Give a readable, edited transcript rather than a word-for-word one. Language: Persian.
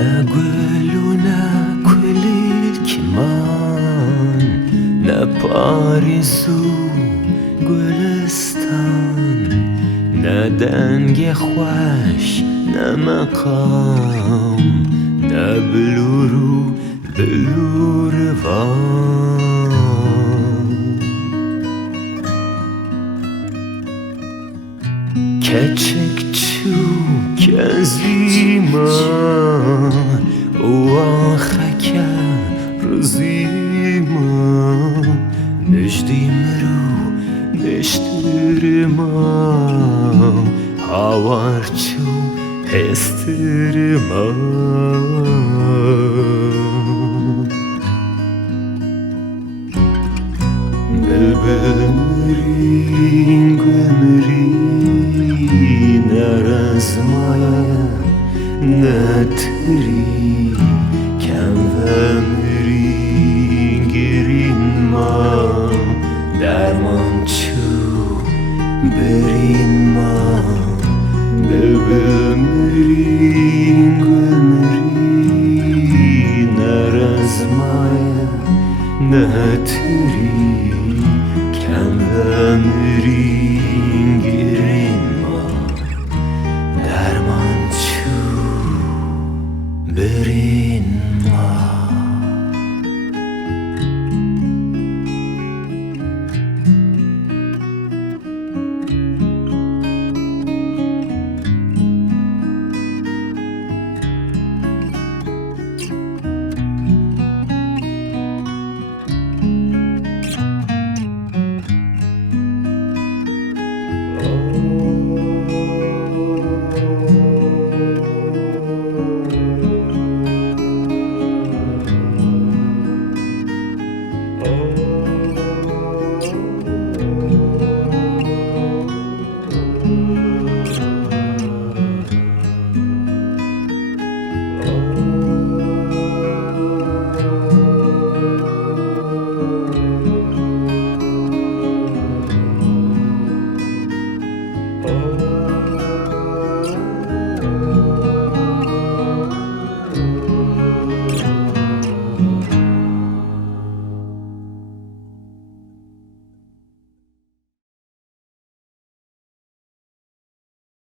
نه گل و نه کلیکمان، نه پاریس و گلستان، نه دنگ خوش نه مقام، نه بلور و بلوروان. Keçek çûk ezîma û axeke rizîma, nejdî mirû neştirima, hawar çû hestirima. Bülbül mirîn gul mirîn erezmaya netiri, kem ve mirîn girin ma derman çû birin ma.